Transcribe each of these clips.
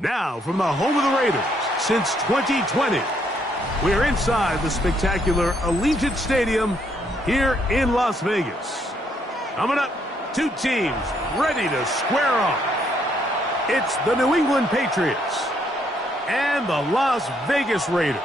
Now, from the home of the Raiders, since 2020, we're inside the spectacular Allegiant Stadium here in Las Vegas. Coming up, two teams ready to square off. It's the New England Patriots and the Las Vegas Raiders.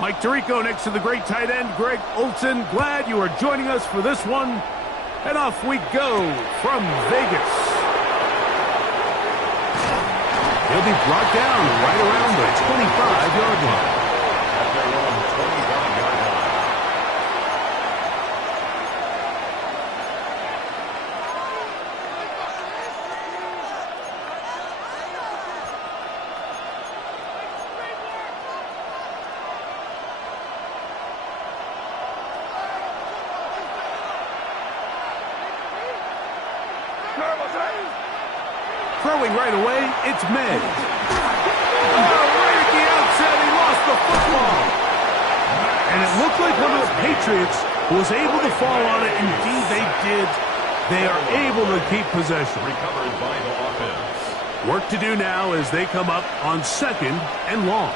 Mike Tirico next to the great tight end, Greg Olson. Glad you are joining us for this one. And off we go from Vegas. He'll be brought down right around the 25-yard line. At their own 25-yard line. Throwing right away, it's May. Oh, right at the outset, he lost the football. And it looked like one of the Patriots was able to fall on it. Indeed, they did. They are able to keep possession. Recovered by the offense. Work to do now as they come up on 2nd and long.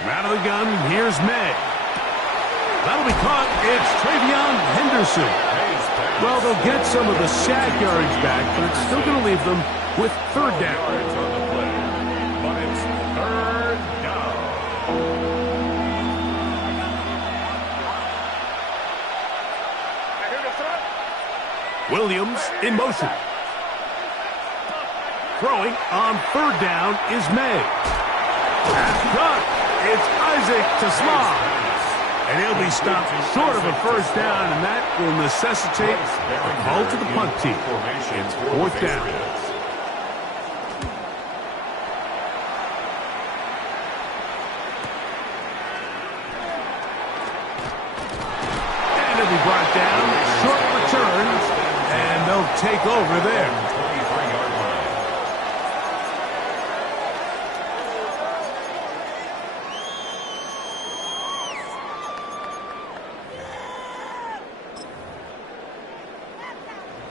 From out of the gun, here's May. That'll be caught. It's Travion Henderson. Well, they'll get some of the sack yardage back, but it's still going to leave them with 3rd down. On the play, but it's 3rd down. Williams in motion. Throwing on 3rd down is May. That's caught. It's Isaac to Slav. And he'll be stopped short of a 1st down, and that will necessitate a call to the punt team. It's 4th down. And he'll be brought down, short return, and they'll take over there.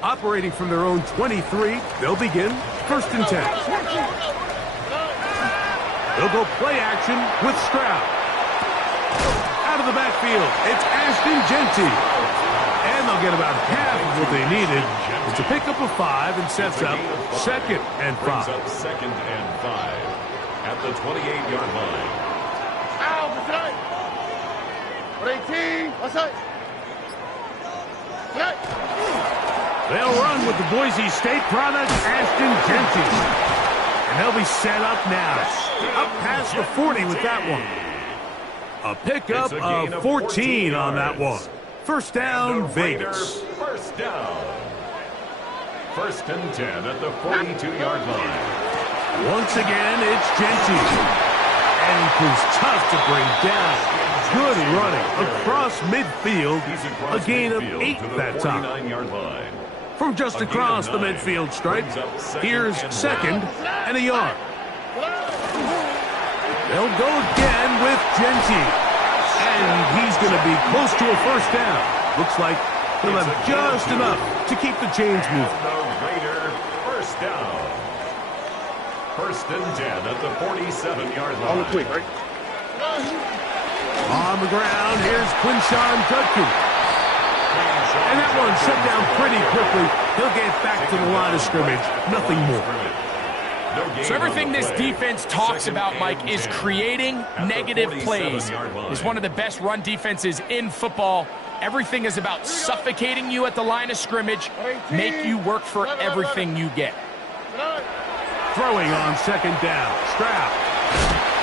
Operating from their own 23, they'll begin 1st and 10. They'll go play action with Stroud. Out of the backfield, it's Ashton Genty. And they'll get about half of what they needed. It's a pickup of 5 and sets up 2nd and 5. Brings up 2nd and 5 at the 28-yard line. They'll run with the Boise State product, Ashton Genty. And they'll be set up now. Up past the 40 with that one. A pickup of 14 on that one. 1st down, Vegas. 1st down. 1st and 10 at the 42-yard line. Once again, it's Genty. And he's tough to bring down. Good running across midfield. A gain of 8 that time. Line. From just across the midfield stripe, here's 2nd and a yard. They'll go again with Genty. And he's going to be close to a 1st down. Looks like he'll have just enough to keep the chains moving. The Raider 1st down. 1st and 10 at the 47-yard line. On the quick, right? On the ground, here's Quinshawn Judkins. And that one shut down pretty quickly. He'll get back to the line of scrimmage. Nothing more. So everything this defense talks about, Mike, is creating negative plays. It's one of the best run defenses in football. Everything is about suffocating you at the line of scrimmage, make you work for everything you get. Throwing on 2nd down. Stroud.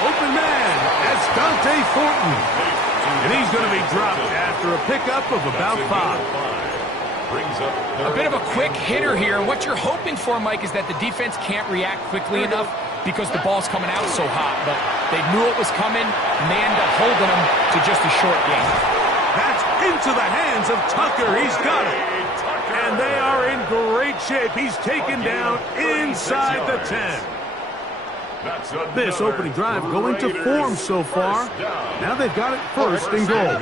Open man. That's Dante Thornton. And he's going to be dropped after a pickup of about 5. A bit of a quick hitter here. What you're hoping for, Mike, is that the defense can't react quickly enough because the ball's coming out so hot. But they knew it was coming, and they end up holding them to just a short gain. That's into the hands of Tucker. He's got it. And they are in great shape. He's taken down inside the 10. This opening drive going to form so far. Now they've got it 1st and goal.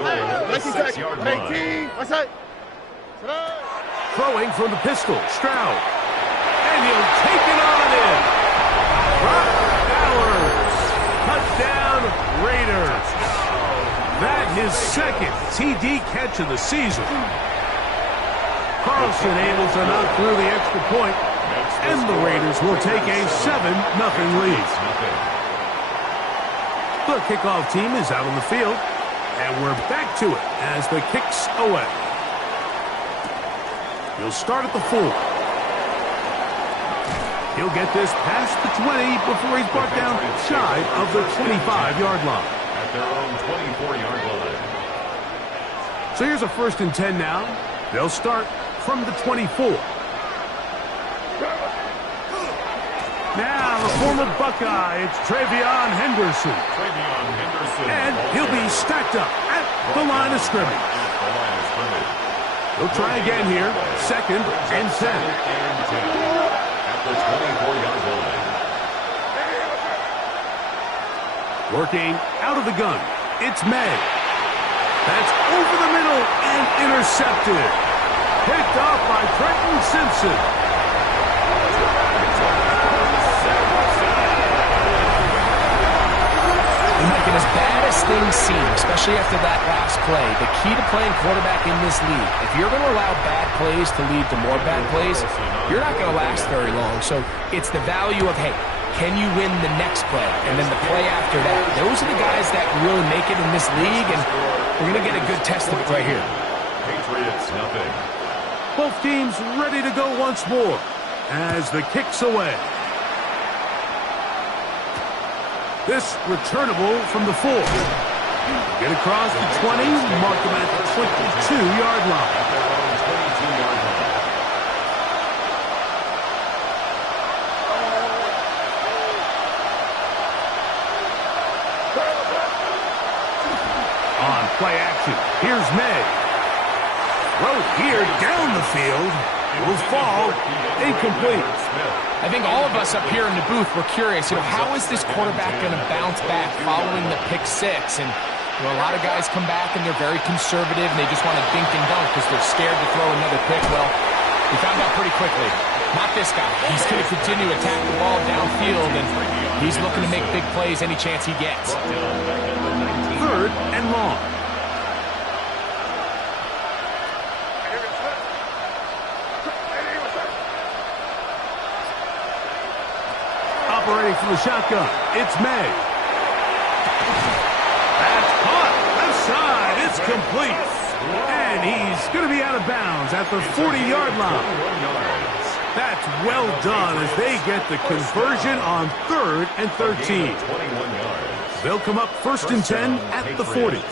Throwing from the pistol, Stroud. And he'll take it on in. Brock Bowers. Touchdown, Raiders. That his 2nd TD catch of the season. Carlson able to knock through the extra point. And the Raiders will take a 7-0 lead. The kickoff team is out on the field. And we're back to it as the kick's away. He'll start at the 4. He'll get this past the 20 before he's brought down shy of the 25-yard line. At their own 24-yard line. So here's a 1st and 10 now. They'll start from the 24. Now the former Buckeye, it's Travion Henderson. And he'll be stacked up at the line of scrimmage. He'll try again here. 2nd and 10. At the 24-yard line. Working out of the gun. It's May. That's over the middle and intercepted. Picked off by Trenton Simpson. And as bad as things seem, especially after that last play, the key to playing quarterback in this league, if you're going to allow bad plays to lead to more bad plays, you're not going to last very long. So it's the value of, hey, can you win the next play? And then the play after that. Those are the guys that really make it in this league, and we're going to get a good test of it right here. Patriots, nothing. Both teams ready to go once more as the kick's away. This returnable from the 4. Get across the 20, mark them at the 22-yard line. On play action, here's May. Throw here down the field. Will fall incomplete. I think all of us up here in the booth were curious, how is this quarterback going to bounce back following the pick 6? And a lot of guys come back and they're very conservative and they just want to dink and dunk because they're scared to throw another pick. Well, He found out pretty quickly. Not this guy. He's going to continue to attack the ball downfield, and he's looking to make big plays any chance he gets. 3rd and long. Operating from the shotgun, it's May. That's caught. Left side, it's complete. And he's going to be out of bounds at the 40-yard line. That's well done as they get the conversion on 3rd and 13. They'll come up 1st and 10 at the 40.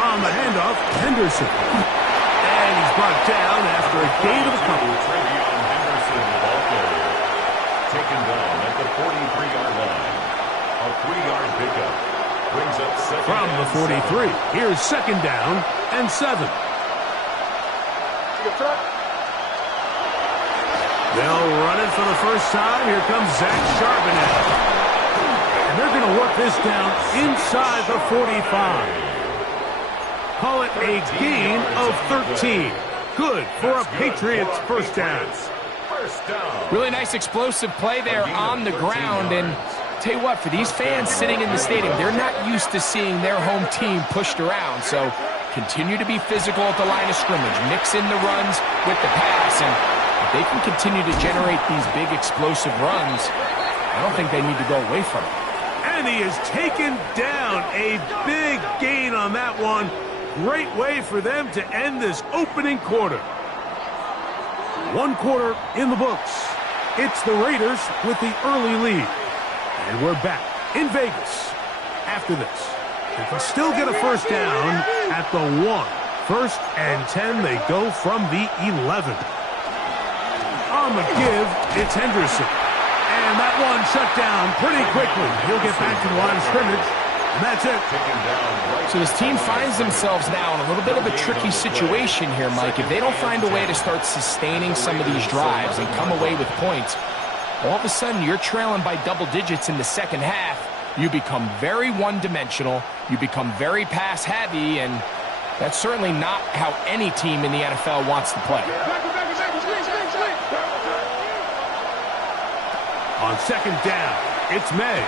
On the handoff, Henderson. And he's brought down after a gain of a couple. Taken down at the 43-yard line. A 3-yard pickup. Brings up second. From the 43, here's 2nd down and 7. They'll run it for the first time. Here comes Zach Charbonnet. And they're going to work this down inside the 45. Call it a gain of 13. Good for a Patriots first down. Really nice explosive play there on the ground. And tell you what, for these fans sitting in the stadium, they're not used to seeing their home team pushed around. So continue to be physical at the line of scrimmage. Mix in the runs with the pass. And if they can continue to generate these big explosive runs, I don't think they need to go away from it. And he is taken down. A big gain on that one. Great way for them to end this opening quarter. 1 quarter in the books. It's the Raiders with the early lead. And we're back in Vegas after this. They can still get a first down at the 1. 1st and 10, they go from the 11. On the give, it's Henderson. And that one shut down pretty quickly. He'll get back to the line of scrimmage, and that's it. So this team finds themselves now in a little bit of a tricky situation here, Mike. If they don't find a way to start sustaining some of these drives and come away with points, all of a sudden you're trailing by double digits in the second half. You become very one-dimensional. You become very pass-heavy, and that's certainly not how any team in the NFL wants to play. On 2nd down, it's May.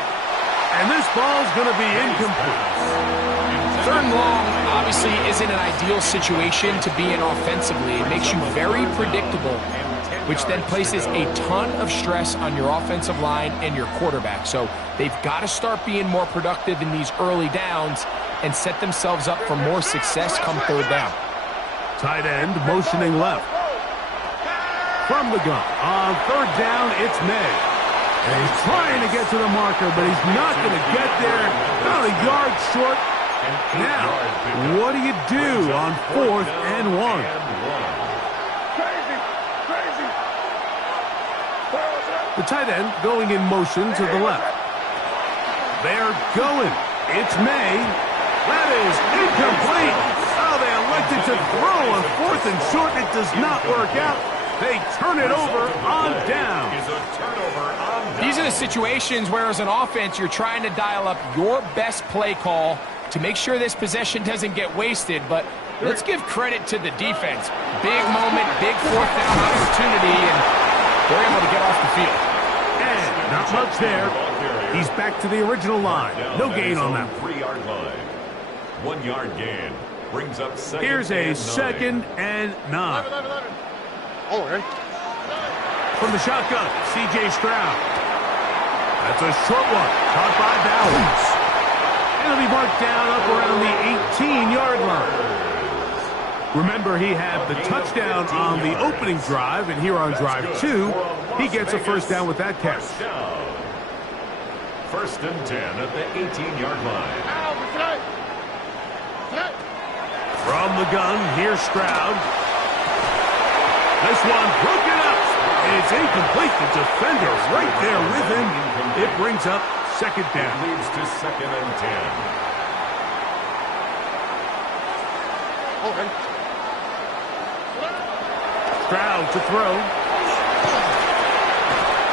And this ball's going to be incomplete. 3rd and long obviously isn't an ideal situation to be in offensively. It makes you very predictable, which then places a ton of stress on your offensive line and your quarterback. So they've got to start being more productive in these early downs and set themselves up for more success come 3rd down. Tight end motioning left. From the gun. On 3rd down, it's May. And he's trying to get to the marker, but he's not going to get there. About a yard short. Now, what do you do on 4th and 1? The tight end going in motion to the left. They're going. It's May. That is incomplete. Oh, they elected to throw on 4th and short. It does not work out. They turn it over on down. These are the situations where, as an offense, you're trying to dial up your best play call to make sure this possession doesn't get wasted. But let's give credit to the defense. Big moment, big 4th down opportunity, and they're able to get off the field. And not much there. He's back to the original line. No gain on that. 3-yard line. 1-yard gain. Brings up 2nd. Here's a 2nd and 9. From the shotgun, C.J. Stroud. That's a short one, caught by Bowers. And it'll be marked down up around the 18-yard line. Remember, he had the touchdown on the opening drive, and here on drive 2, he gets a first down with that catch. 1st and 10 at the 18-yard line. From the gun, here's Stroud. This one broken up. It's incomplete. The defender right there with him. It brings up 2nd down. Leads to 2nd and 10. Stroud to throw.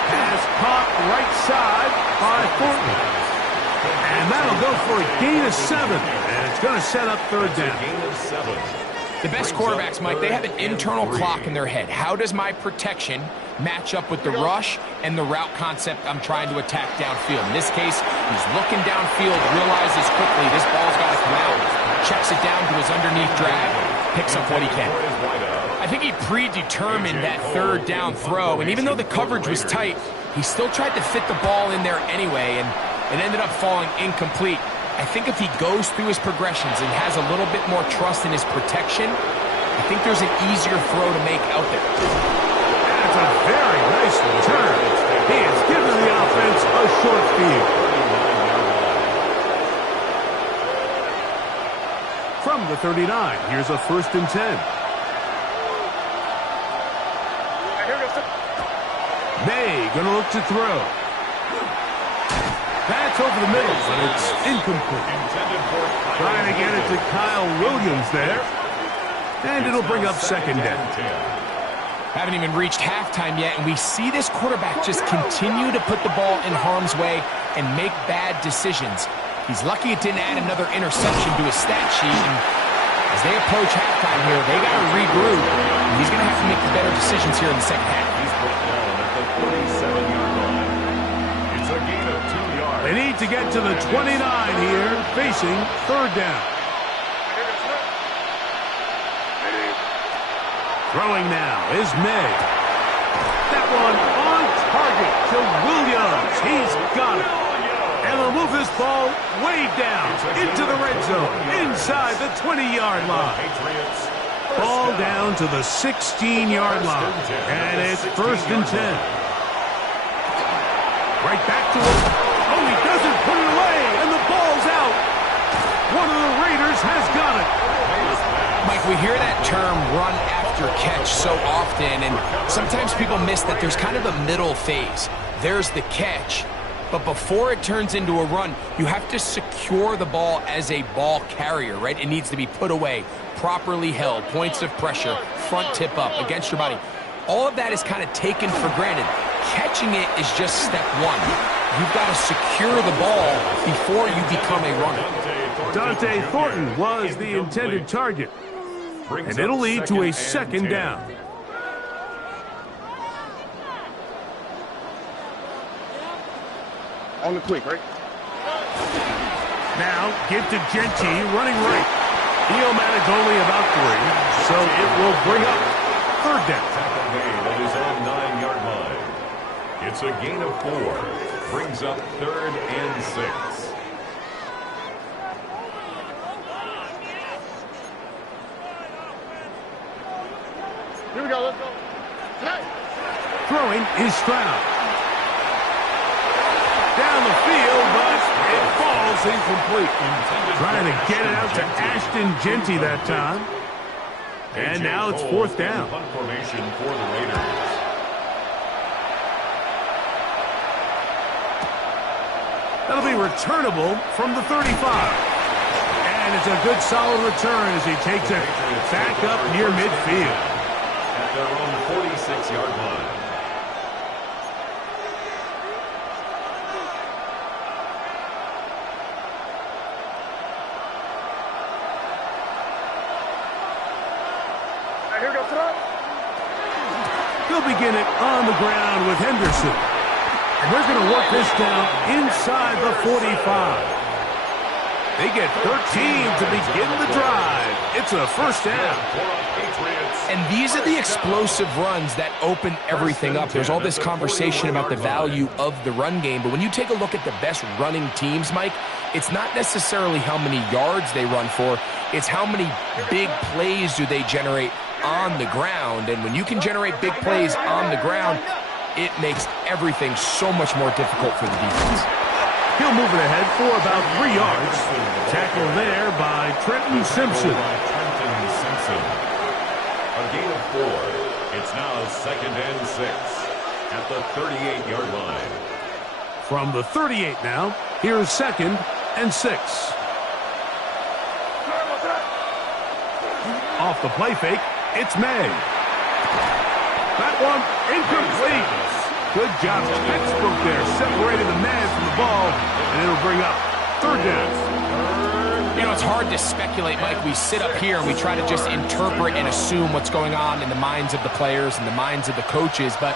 Pass caught right side by Thornton. And that'll go for a gain of 7. And it's going to set up 3rd down. Gain of 7. The best quarterbacks, Mike, they have an internal clock in their head. How does my protection match up with the rush and the route concept I'm trying to attack downfield? In this case, he's looking downfield, realizes quickly this ball's got to come out, checks it down to his underneath drag, picks up what he can. I think he predetermined that third down throw, and even though the coverage was tight, he still tried to fit the ball in there anyway, and it ended up falling incomplete. I think if he goes through his progressions and has a little bit more trust in his protection, I think there's an easier throw to make out there. That's a very nice return. He has given the offense a short field. From the 39, here's a 1st and 10. May gonna look to throw. That's over the middle, but it's incomplete. Trying to get it to Kyle Williams there. And it'll bring up 2nd down. Haven't even reached halftime yet, and we see this quarterback just continue to put the ball in harm's way and make bad decisions. He's lucky it didn't add another interception to his stat sheet, and as they approach halftime here, they got to regroup. And he's going to have to make better decisions here in the second half. He's brought down at the 47-yard line. It's a gain of 2 yards. They need to get to the 29 here, facing 3rd down. Throwing now is May. That one on target to Williams. He's got it. And they'll move this ball way down into the red zone, inside the 20-yard line. Ball down to the 16-yard line. And it's 1st and 10. Right back to him. Oh, he doesn't put it away, and the ball's out. One of the Raiders has got it. Mike, we hear that term run after catch so often, and sometimes people miss that there's kind of a middle phase. There's the catch, but before it turns into a run, you have to secure the ball as a ball carrier, right? It needs to be put away, properly held, points of pressure, front tip up against your body. All of that is kind of taken for granted. Catching it is just step one. You've got to secure the ball before you become a runner. Dante Thornton was the intended target. And it'll lead to a 2nd down. On the quick, right? Now, give to Genty, running right. He'll manage only about 3, so it will bring up 3rd down. Tackle made at his own 9-yard line. It's a gain of 4. Brings up 3rd and 6. Here we go, let's go. Tonight. Throwing is Stroud. Down the field, but it falls incomplete. Trying to get it out to Ashton Genty that time. And now it's 4th down. Punt formation for the Raiders. That'll be returnable from the 35. And it's a good solid return as he takes it back up near midfield. At their own 46-yard line. Here we go, throw. They'll begin it on the ground with Henderson. And they're going to work this down inside the 45. They get 13 to begin the drive. It's a 1st down. And these are the explosive runs that open everything up. There's all this conversation about the value of the run game, but when you take a look at the best running teams, Mike, it's not necessarily how many yards they run for, it's how many big plays do they generate on the ground. And when you can generate big plays on the ground, it makes everything so much more difficult for the defense. He'll move it ahead for about 3 yards. Tackle there by Trenton Simpson. A gain of 4. It's now 2nd and 6 at the 38-yard line. From the 38 now, here's 2nd and 6. Off the play fake, it's May. That one incomplete. Good job, textbook there, separating the man from the ball, and it'll bring up 3rd down. You know, it's hard to speculate, Mike. We sit up here and we try to just interpret and assume what's going on in the minds of the players and the minds of the coaches, but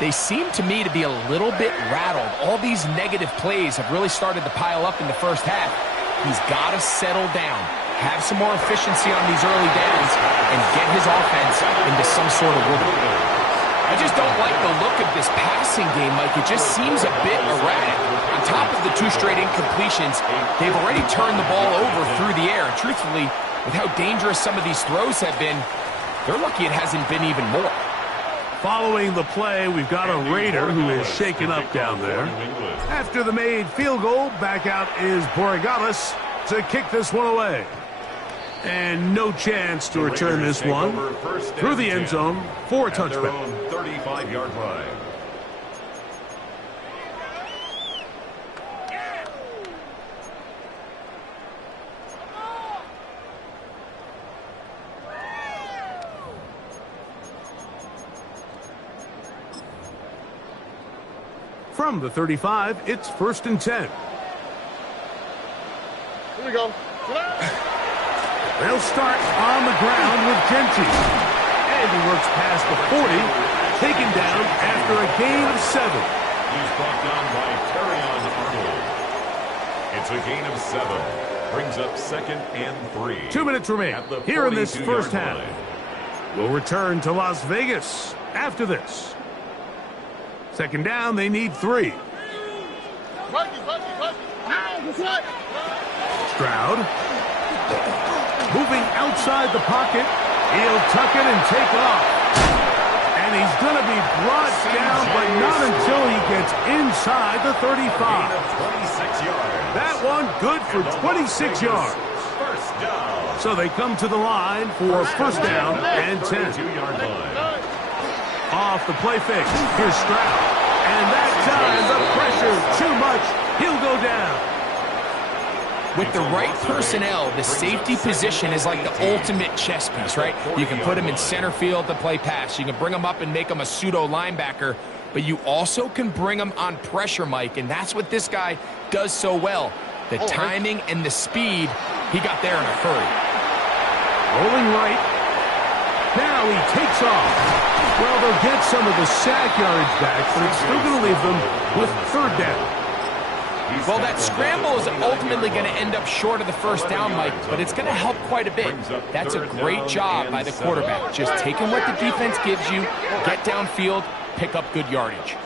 they seem to me to be a little bit rattled. All these negative plays have really started to pile up in the first half. He's got to settle down, have some more efficiency on these early downs, and get his offense into some sort of rhythm. I just don't like the look of this passing game, Mike. It just seems a bit erratic. On top of the 2 straight incompletions, they've already turned the ball over through the air. And truthfully, with how dangerous some of these throws have been, they're lucky it hasn't been even more. Following the play, we've got a Raider who is shaken up down there. After the made field goal, back out is Borregales to kick this one away. And no chance to return this one through the end zone for a touchback. 35-yard line. From the 35, it's 1st and 10. Here we go. They'll start on the ground with Genty. And he works past the 40, taken down after a gain of 7. He's brought down by Terrion Arnold. It's a gain of 7. Brings up 2nd and 3. 2 minutes remain here in this first half. line. We'll return to Las Vegas after this. 2nd down, they need 3. Stroud. Moving outside the pocket. He'll tuck it and take off. And he's going to be brought down, but not until he gets inside the 35. Gain of 26 yards. That one good for 26 yards. First down. So they come to the line for 1st down and 10. 32-yard line. Off the play fake. Here's Stroud. And that time, the pressure too much. He'll go down. With the right personnel, the safety position is like the ultimate chess piece, right? You can put him in center field to play pass. You can bring him up and make him a pseudo linebacker, but you also can bring him on pressure, Mike, and that's what this guy does so well. The timing and the speed, he got there in a hurry. Rolling right. Now he takes off. Well, they'll get some of the sack yardage back, but it's still going to leave them with 3rd down. Well, that scramble is ultimately going to end up short of the 1st down, Mike, but it's going to help quite a bit. That's a great job by the quarterback, just taking what the defense gives you, get downfield, pick up good yardage.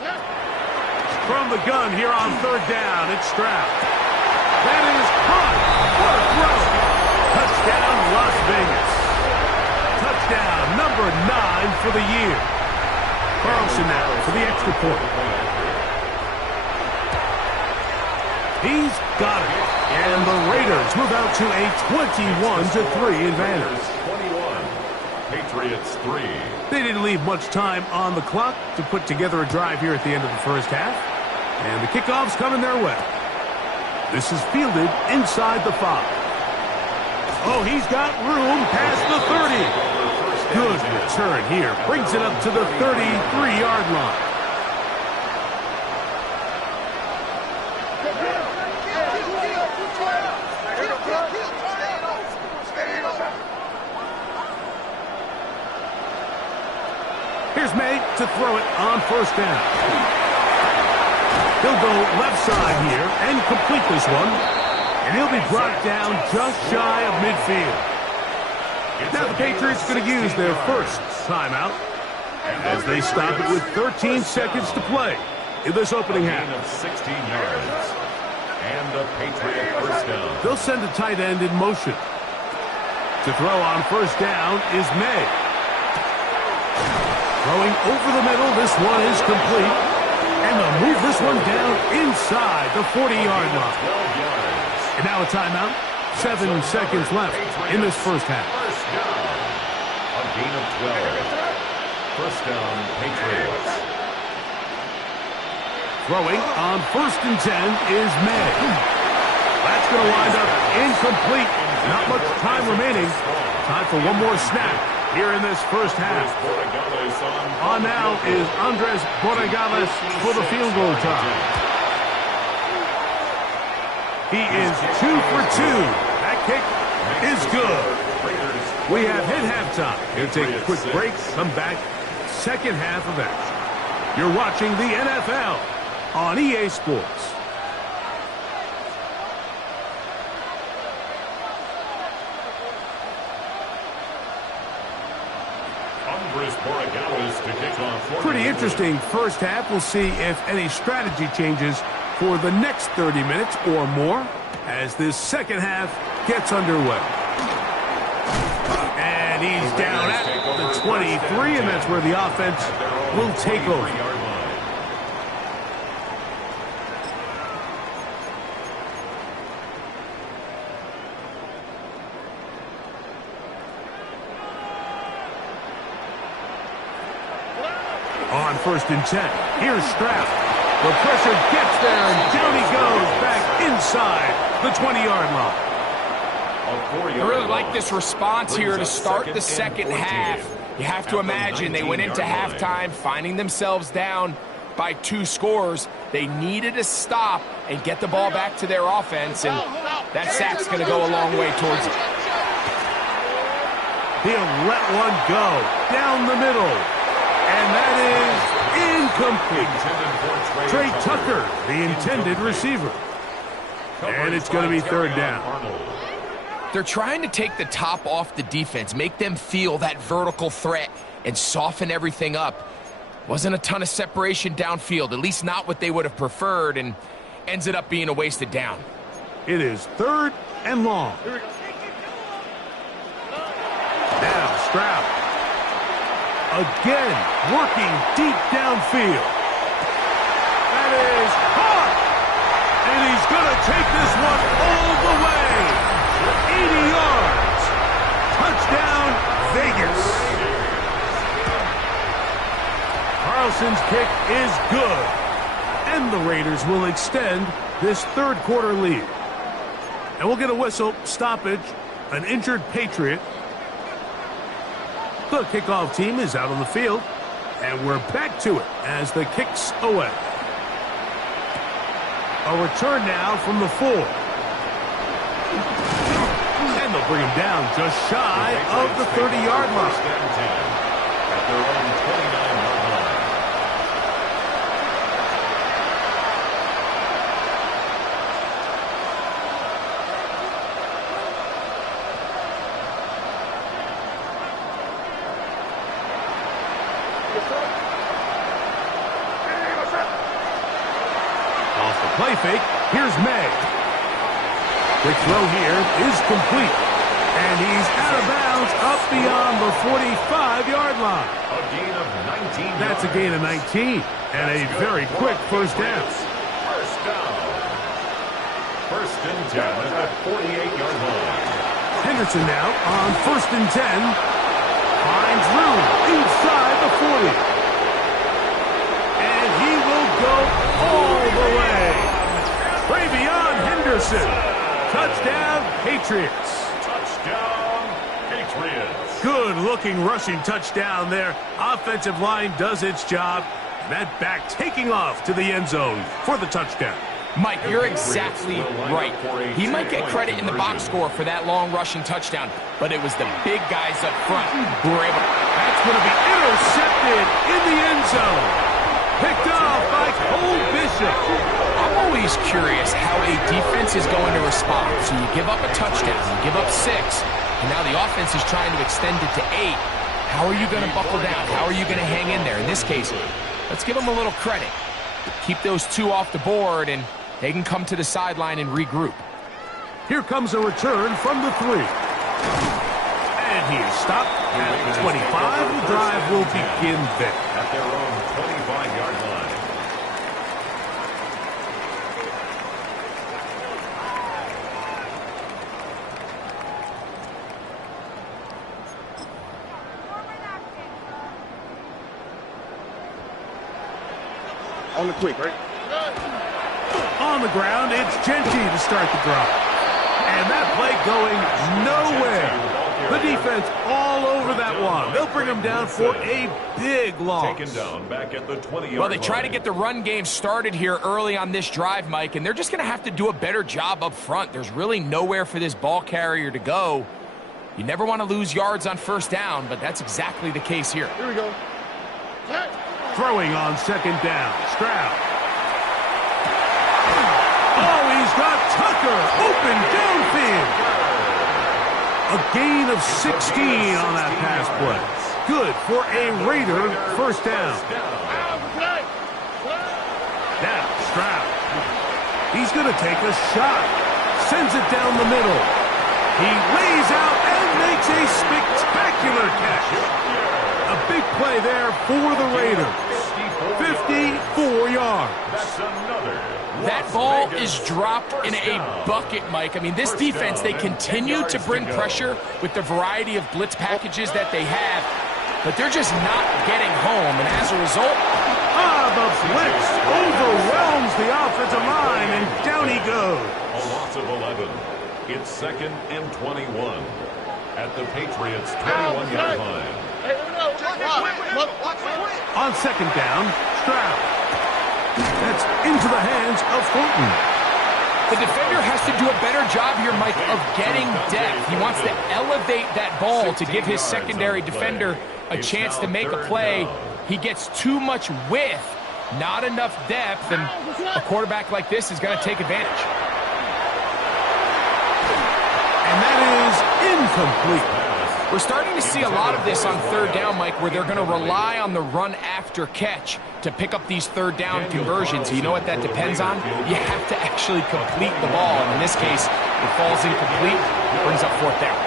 From the gun here on 3rd down, it's Stroud. That is caught. What a throw. Touchdown, Las Vegas. Touchdown number 9 for the year. Carlson now for the extra point. He's got it. And the Raiders move out to a 21-3 advantage. 21. Patriots 3. They didn't leave much time on the clock to put together a drive here at the end of the first half. And the kickoff's coming their way. This is fielded inside the 5. Oh, he's got room past the 30. Good return here. Brings it up to the 33-yard line. Here's May to throw it on 1st down. He'll go left side here and complete this one. And he'll be brought down just shy of midfield. Now the Patriots going to use their 1st timeout as they stop it with 13 seconds to play in this opening half. Of 16 yards. And a Patriot 1st down. They'll send a tight end in motion. To throw on 1st down is May. Throwing over the middle, this one is complete. And they'll move this one down inside the 40-yard line. 12 yards. And now a timeout. 7 seconds left in this first half. First down. A gain of 12. 1st down, Patriots. Throwing on 1st and 10 is May. That's going to wind up incomplete. Not much time remaining. Time for one more snap here in this first half. On now is Andres Borregales for the field goal try. He is 2 for 2. That kick is good. We have hit halftime. We'll take a quick break, come back, second half of action. You're watching the NFL on EA Sports. Pretty interesting first half. We'll see if any strategy changes for the next 30 minutes or more as this second half gets underway. And he's down at the 23, and that's where the offense will take over. On 1st and 10, here's Stroud. The pressure gets there, and down he goes back inside the 20-yard line. I really like this response here to start the second half. You have to imagine they went into halftime finding themselves down by 2 scores. They needed to stop and get the ball back to their offense, and that sack's going to go a long way towards it. He'll let one go down the middle. And that is incomplete. Trey Tucker, the intended receiver. And it's going to be 3rd down. They're trying to take the top off the defense, make them feel that vertical threat, and soften everything up. Wasn't a ton of separation downfield, at least not what they would have preferred, and ends it up being a wasted down. It is 3rd and long. Now Stroud. Again, working deep downfield. That is caught! And he's going to take this one all the way. 80 yards. Touchdown, Vegas. Carlson's kick is good. And the Raiders will extend this 3rd quarter lead. And we'll get a whistle, stoppage, an injured Patriot. The kickoff team is out on the field, and we're back to it as the kick's away. A return now from the 4. And they'll bring him down just shy of the 30-yard line. At their own 29-yard line. Off the play fake, here's May. Quick throw here is complete. And he's out of bounds up beyond the 45-yard line. A gain of 19 That's a gain of 19. And a very quick first down. First down. 1st and 10 at the 48-yard line. Henderson now on 1st and 10. Finds room inside the 40. And he will go all the way. Travion Henderson. Touchdown, Patriots. Touchdown, Patriots. Good-looking rushing touchdown there. Offensive line does its job. That back taking off to the end zone for the touchdown. Mike, you're exactly right. He might get credit in the box score for that long rushing touchdown, but it was the big guys up front who were able to... That's going to be intercepted in the end zone. Picked off by Cole Bishop. I'm always curious how a defense is going to respond. So you give up a touchdown, you give up 6, and now the offense is trying to extend it to 8. How are you going to buckle down? How are you going to hang in there? In this case, let's give them a little credit. Keep those 2 off the board, and they can come to the sideline and regroup. Here comes a return from the 3. And he is stopped at the 25. The drive will begin there. At their own 25-yard line. On the quick, right? On the ground, it's Genty to start the drive. And that play going nowhere. The defense all over that one. They'll bring him down for a big loss. Taken down back at the 20-yard line. Well, they try to get the run game started here early on this drive, Mike, and they're just going to have to do a better job up front. There's really nowhere for this ball carrier to go. You never want to lose yards on first down, but that's exactly the case here. Here we go. Throwing on second down. Stroud. Oh, he's got Tucker open downfield. A gain of 16 on that pass play. Good for a Raider first down. Now, Stroud. He's going to take a shot. Sends it down the middle. He lays out and makes a spectacular catch. A big play there for the Raiders. 54 yards. That's another. That ball is dropped in a bucket, Mike. I mean, this defense, they continue to bring pressure with the variety of blitz packages that they have, but they're just not getting home. And as a result, the blitz overwhelms the offensive line, and down he goes. A loss of 11. It's 2nd and 21 at the Patriots' 21-yard line. On second down, Stroud. That's into the hands of Thornton. the defender has to do a better job here, Mike, of getting depth. He wants to elevate that ball to give his secondary defender a chance to make a play. He gets too much width, not enough depth, and a quarterback like this is going to take advantage. And that is incomplete. We're starting to see a lot of this on third down, Mike, where they're going to rely on the run after catch to pick up these third down conversions. You know what that depends on? You have to actually complete the ball. And in this case, it falls incomplete, brings up fourth down.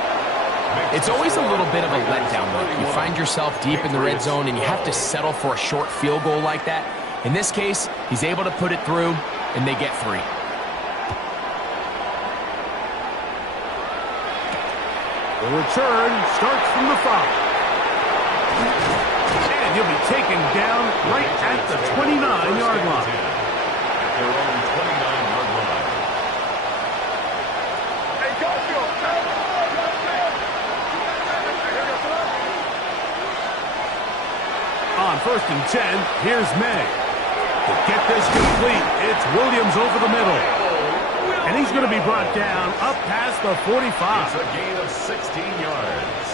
It's always a little bit of a letdown, Mike. You find yourself deep in the red zone and you have to settle for a short field goal like that. In this case, he's able to put it through, and they get 3. The return starts from the 5. And he'll be taken down right at the 29-yard line. At their own 29-yard line. Hey, Garfield! On 1st and 10, here's May. To get this complete, it's Williams over the middle. And he's going to be brought down up past the 45. It's a gain of 16 yards.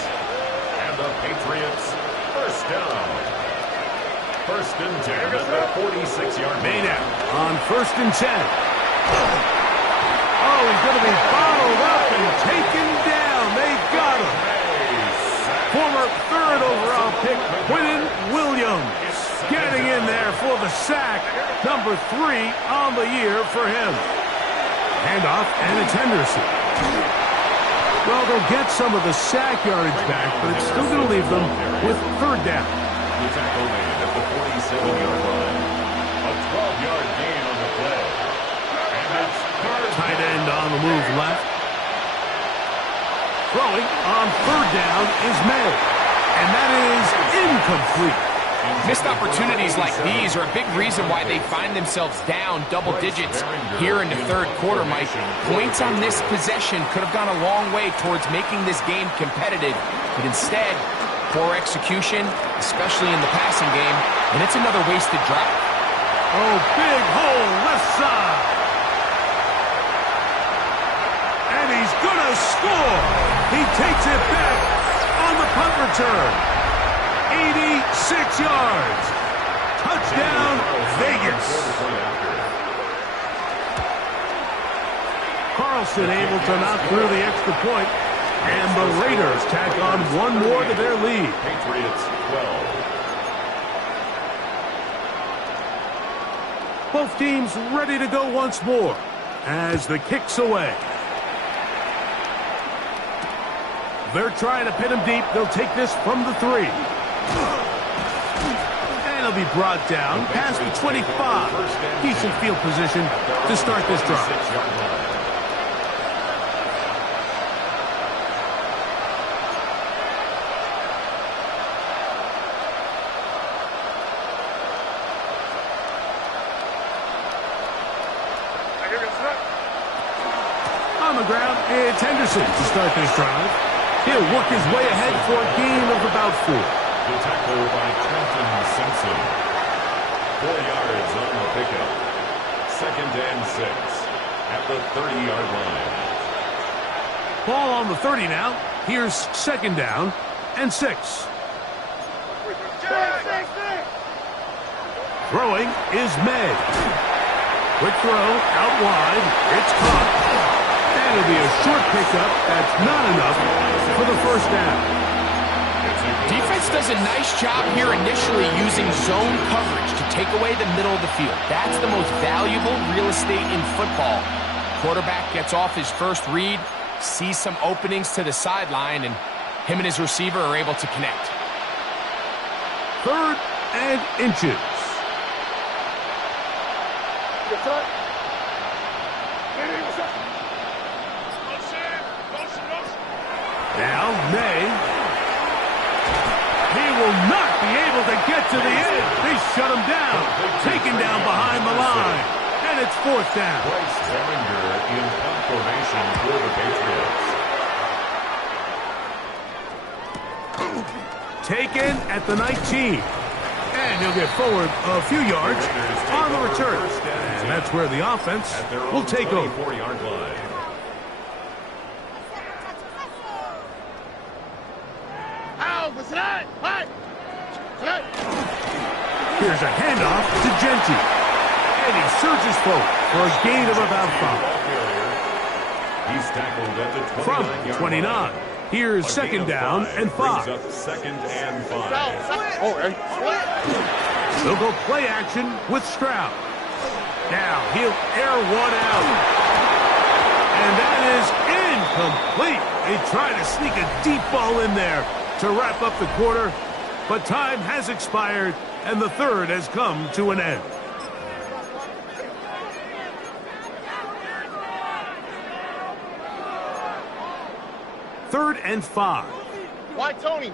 And the Patriots first down. 1st and 10 at the 46-yard line. May now on 1st and 10. Oh, he's going to be bottled up and taken down. They got him. Former 3rd overall pick, Quinnen Williams, getting in there for the sack. Number 3 on the year for him. Handoff, and it's Henderson. Well, they'll get some of the sack yardage back, but it's still going to leave them with 3rd down. The tackle made at the 47-yard line. A 12-yard gain on the play. And it's Tight end on the move left. Throwing on 3rd down is May. And that is incomplete. Missed opportunities like these are a big reason why they find themselves down double digits here in the third quarter, Mike. Points on this possession could have gone a long way towards making this game competitive, but instead, poor execution, especially in the passing game, and it's another wasted drive. Oh, big hole left side. And he's going to score. He takes it back on the punt return. 86 yards. Touchdown, Vegas. Carlson able to knock through the extra point, and the Raiders tack on one more to their lead. Patriots 12. Both teams ready to go once more as the kick's away. They're trying to pin him deep. They'll take this from the 3. And he'll be brought down past the 25. Decent field position to start this drive. On the ground, it's Henderson to start this drive. He'll work his way ahead for a gain of about 4. The tackle by Trenton Simpson. 4 yards on the pickup. 2nd and 6 at the 30-yard line. Ball on the 30 now. Here's 2nd down and 6. Throwing is May. Quick throw out wide. It's caught. And it'll be a short pickup. That's not enough for the 1st down. Defense does a nice job here initially using zone coverage to take away the middle of the field. That's the most valuable real estate in football. Quarterback gets off his first read, sees some openings to the sideline, and him and his receiver are able to connect. 3rd and inches. Now May. He will not be able to get to the end. They shut him down. Taken down behind the line. And it's 4th down. Bryce Beringer in punt formation for the Patriots. Taken at the 19. And he'll get forward a few yards on the return. And that's where the offense will take over. 24-yard line. Here's a handoff to Genty. And he surges forward for a gain of about 5. He's tackled at the 29-yard line. From 29. Here's 2nd down and 5. Brings up 2nd and 5. They'll go play action with Stroud. Now he'll air one out. And that is incomplete. They try to sneak a deep ball in there to wrap up the quarter, but time has expired and the 3rd has come to an end. Third and 5. Why Tony?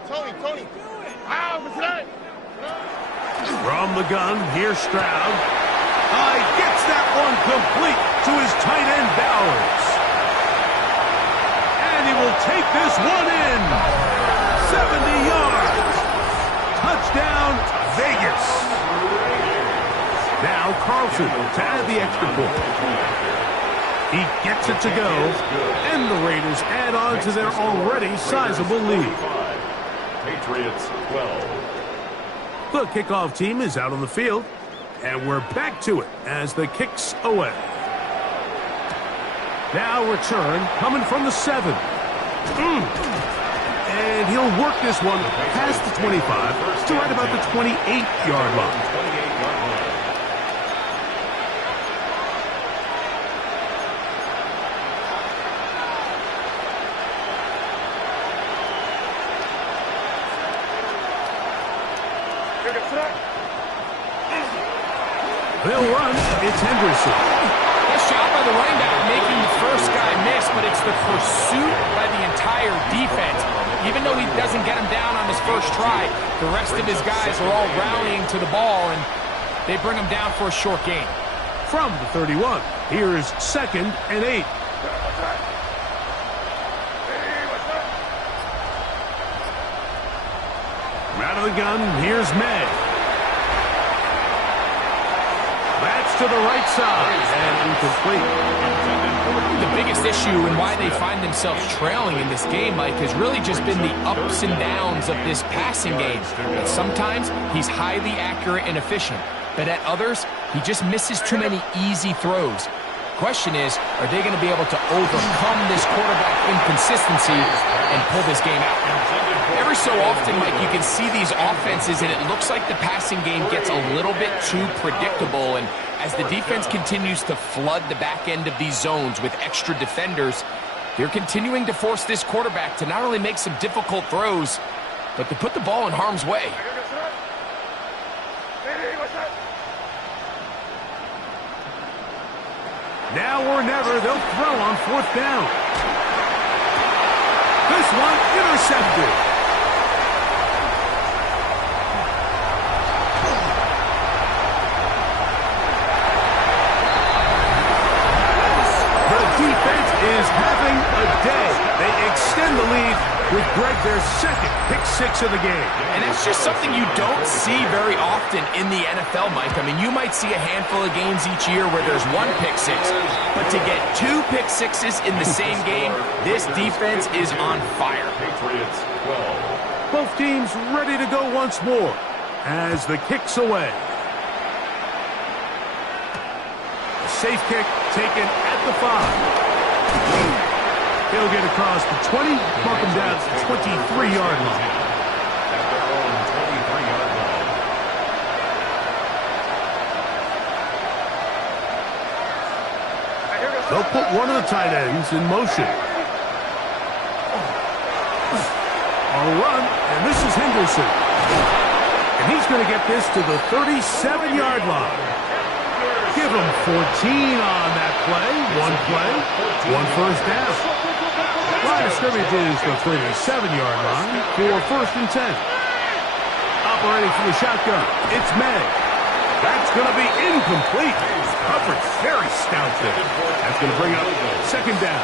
From the gun, here's Stroud. He gets that one complete to his tight end Bowers. And he will take this one in. 70 yards. Touchdown, Vegas. Now Carlson to add the extra point. He gets it to go, and the Raiders add on to their already sizable lead. Patriots 12. The kickoff team is out on the field, and we're back to it as the kicks away. Now return coming from the 7. And he'll work this one past the 25 to right about the 28-yard line. They'll run. It's Henderson. Nice job by the running back making the first guy miss, but it's the pursuit by the entire defense. Even though he doesn't get him down on his first try, the rest of his guys are all rallying to the ball, and they bring him down for a short gain. From the 31, here is 2nd and 8. Out of the gun, here's May. That's to the right side, and incomplete. The biggest issue and why they find themselves trailing in this game, Mike, has really just been the ups and downs of this passing game. And sometimes he's highly accurate and efficient, but at others, he just misses too many easy throws. Question is, are they going to be able to overcome this quarterback inconsistency and pull this game out? Every so often, Mike, you can see these offenses, and it looks like the passing game gets a little bit too predictable. And as the defense continues to flood the back end of these zones with extra defenders, they're continuing to force this quarterback to not only make some difficult throws, but to put the ball in harm's way. Now or never, they'll throw on 4th down. This one intercepted. The defense is having a day. They extend the lead with Greg their second pick six of the game. And that's just something you don't see very often in the NFL, Mike. I mean, you might see a handful of games each year where there's one pick six, but to get two pick sixes in the same game, this defense is on fire. Patriots 12. Both teams ready to go once more as the kick's away. A safe kick taken at the 5. He'll get across the 20, mark him down to the 23-yard line. At their own 23-yard line. They'll put one of the tight ends in motion. On a run, and this is Henderson. And he's going to get this to the 37-yard line. Give him 14 on that play. One first down. Line of scrimmage is the 37-yard line for 1st and 10. Operating from the shotgun, it's May. That's going to be incomplete. Coverage very stout there. That's going to bring up 2nd down.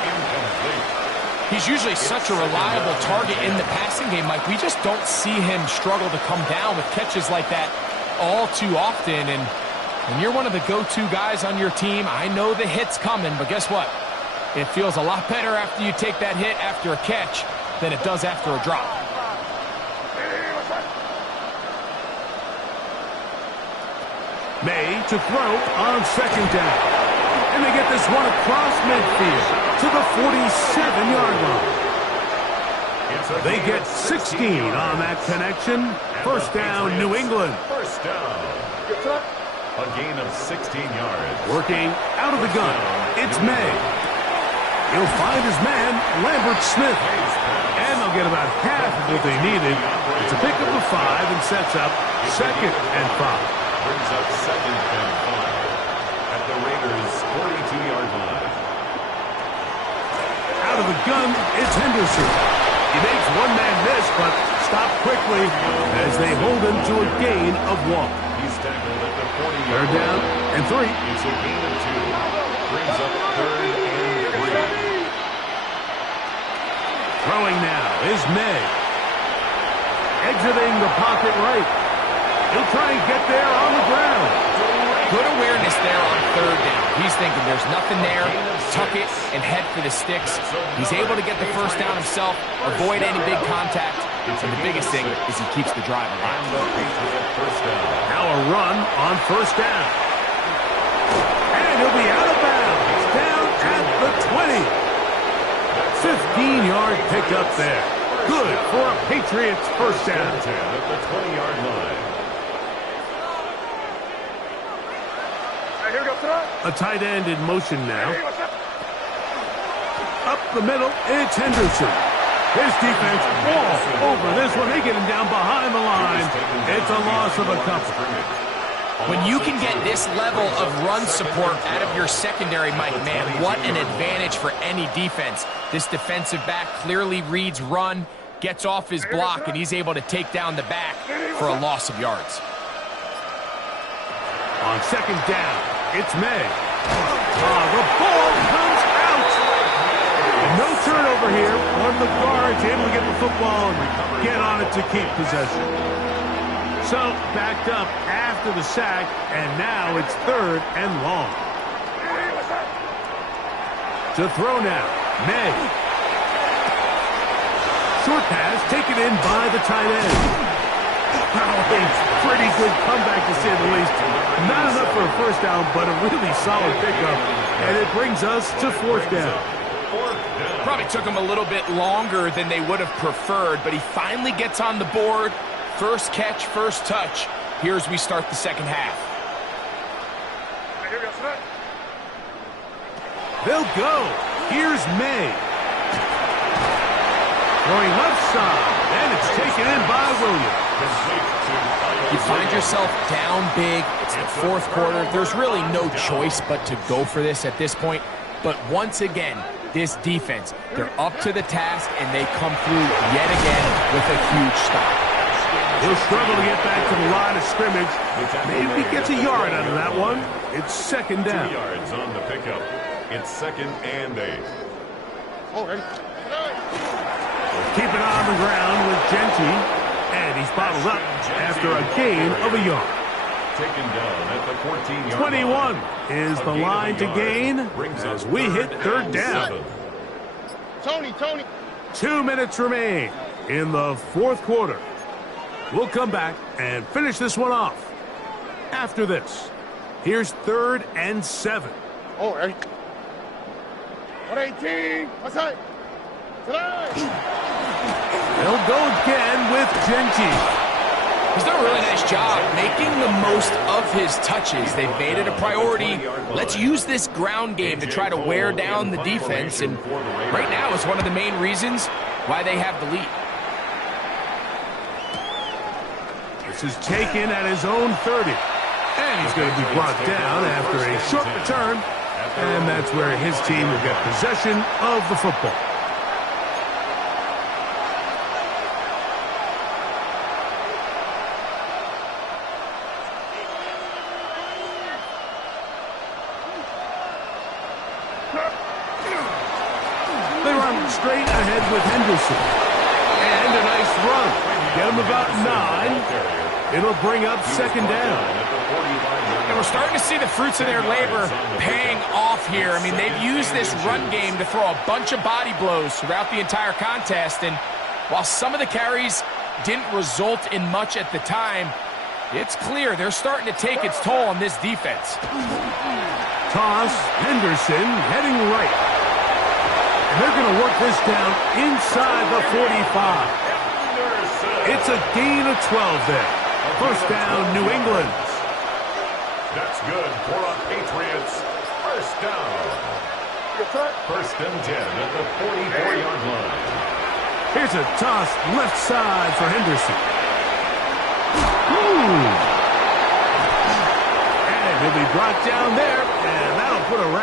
He's usually such a reliable target in the passing game, Mike. We just don't see him struggle to come down with catches like that all too often. And when you're one of the go-to guys on your team, I know the hit's coming, but guess what? It feels a lot better after you take that hit after a catch than it does after a drop. May to throw on 2nd down. And they get this one across midfield to the 47-yard line. They get 16 on that connection. 1st down, New England. 1st down. A gain of 16 yards. Working out of the gun, it's May. He'll find his man, Lambert Smith. And they'll get about half of what they needed. It's a pick up of 5 and sets up 2nd and 5. Brings up 2nd and 5 at the Raiders' 42-yard line. Out of the gun, it's Henderson. He makes one man miss, but stopped quickly as they hold him to a gain of 1. He's tackled at the 40-yard line. 3rd down and 3. It's a gain of 2. Brings up 3rd and 3. Throwing now is May. Exiting the pocket right. He'll try and get there on the ground. Good awareness there on 3rd down. He's thinking there's nothing there, tuck it, and head for the sticks. He's able to get the 1st down himself, avoid any big contact, and the biggest thing is he keeps the drive alive. Now a run on 1st down. And he'll be out of bounds, down at the 20. 15-yard pickup there. Good for a Patriots 1st down. At the 20-yard line. A tight end in motion now. Up the middle, it's Henderson. His defense all over this one. They get him down behind the line. It's a loss of a couple. When you can get this level of run support out of your secondary, Mike, man, what an advantage for any defense. This defensive back clearly reads run, gets off his block, and he's able to take down the back for a loss of yards. On 2nd down, it's May. The ball comes out. No turnover here. One of the guards able to get the football and get on it to keep possession. So, backed up after the sack, and now it's 3rd and long. To throw now, May. Short pass taken in by the tight end. Pretty good comeback, to say the least. Not enough for a 1st down, but a really solid pickup. And it brings us to 4th down. Probably took him a little bit longer than they would have preferred, but he finally gets on the board. 1st catch, 1st touch. Here as we start the 2nd half. They'll go. Here's May. Throwing left side, and it's taken in by Williams. You find yourself down big. It's the 4th quarter. There's really no choice but to go for this at this point. But once again, this defense, they're up to the task, and they come through yet again with a huge stop. He'll struggle to get back to the line of scrimmage. Maybe he gets a yard out of that one. It's 2nd down. 2 yards on the pickup. It's 2nd and 8. Keep it on the ground with Genty. And he's bottled up after a gain of a yard. Taken down at the 14-yard 21 line. is the line to gain as we hit third down. Tony. 2 minutes remain in the fourth quarter. We'll come back and finish this one off. After this, here's 3rd and 7. Oh, 118. Outside. They'll go again with Genty. He's done a really nice job making the most of his touches. They've made it a priority. Let's use this ground game to try to wear down the defense, and right now it's one of the main reasons why they have the lead. This is taken at his own 30. And he's going to be brought down after a short return. And that's where his team will get possession of the football. They run straight ahead with Henderson. And a nice run. Get him about 9. It'll bring up 2nd down. And we're starting to see the fruits of their labor paying off here. I mean, they've used this run game to throw a bunch of body blows throughout the entire contest. And while some of the carries didn't result in much at the time, it's clear they're starting to take its toll on this defense. Toss, Henderson heading right. And they're going to work this down inside the 45. It's a gain of 12 there. First down, New England. That's good for a Patriots. First down. 1st and 10 at the 44-yard line. Here's a toss left side for Henderson. And he'll be brought down there, and that'll put a wrap